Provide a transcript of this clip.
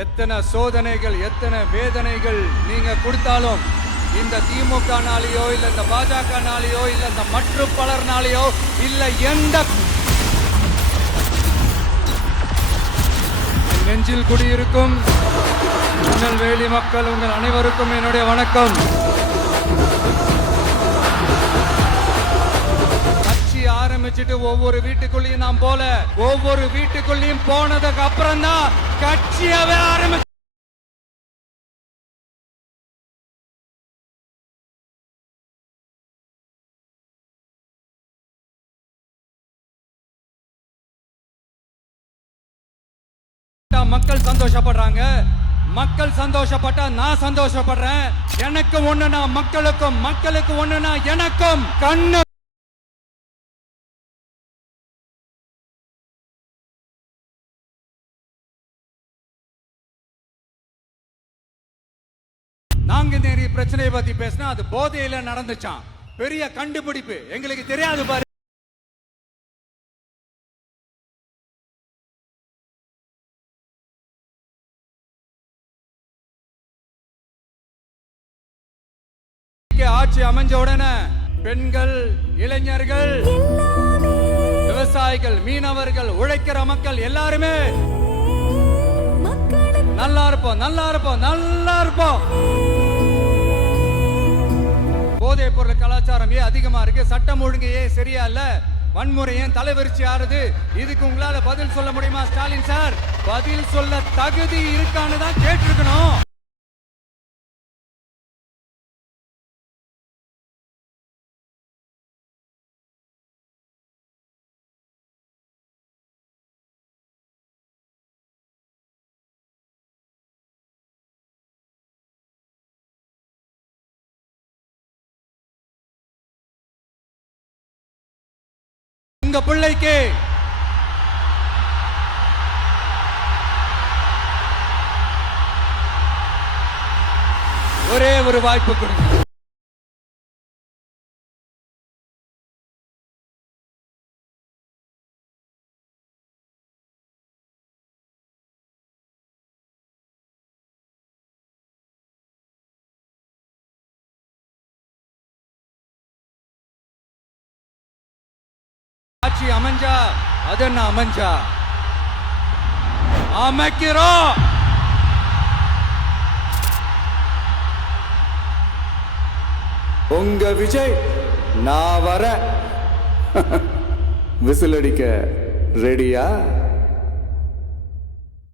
எத்தனை சோதனைகள் எத்தனை வேதனைகள் நீங்க கொடுத்தாலும் இந்த திமுக நாளையோ இல்ல இந்த பாஜக நாளையோ இல்ல இந்த மற்ற பலர் நாளையோ இல்ல எந்த நெஞ்சில் குடியிருக்கும் திருநெல்வேலி மக்கள் உங்கள் அனைவருக்கும் என்னுடைய வணக்கம். கட்சி ஆரம்பிச்சுட்டு ஒவ்வொரு வீட்டுக்குள்ளேயும் நாம் போல ஒவ்வொரு வீட்டுக்குள்ளேயும் போனதுக்கு அப்புறம் தான் கட்சியாவே ஆரம்பிச்சு மக்கள் சந்தோஷப்படுறாங்க. மக்கள் சந்தோஷப்பட்டா நான் சந்தோஷப்படுறேன். எனக்கு ஒண்ணுனா மக்களுக்கும், மக்களுக்கு ஒண்ணுனா எனக்கும். கண்ணு நாங்குநேரி பிரச்சனையை பத்தி பேசினா அது போதையில நடந்துச்சான். பெரிய கண்டுபிடிப்பு எங்களுக்கு தெரியாது பாரு. ஆட்சி அமைஞ்ச உடனே பெண்கள், இளைஞர்கள், விவசாயிகள், மீனவர்கள், உழைக்கிற மக்கள் எல்லாருமே நல்லா இருப்போம், நல்லா இருப்போம், நல்லா இருப்போம். போதைப் பொருள் கலாச்சாரம் ஏன் அதிகமா இருக்கு? சட்டம் ஒழுங்கு ஏன் சரியா இல்ல? வன்முறை ஏன் தலைவரிச்சு ஆறுது? இதுக்கு உங்களால பதில் சொல்ல முடியுமா ஸ்டாலின் சார்? பதில் சொல்ல தகுதி இருக்கான்னு தான் கேட்டிருக்கணும். உங்க பிள்ளைக்கு ஒரே ஒரு வாய்ப்பு கொடுங்க. ஆட்சி அமைஞ்சா அது என்ன அமைஞ்சா அமைக்கிறோம். உங்க விஜய் நான் வர விசில் அடிக்க ரெடியா?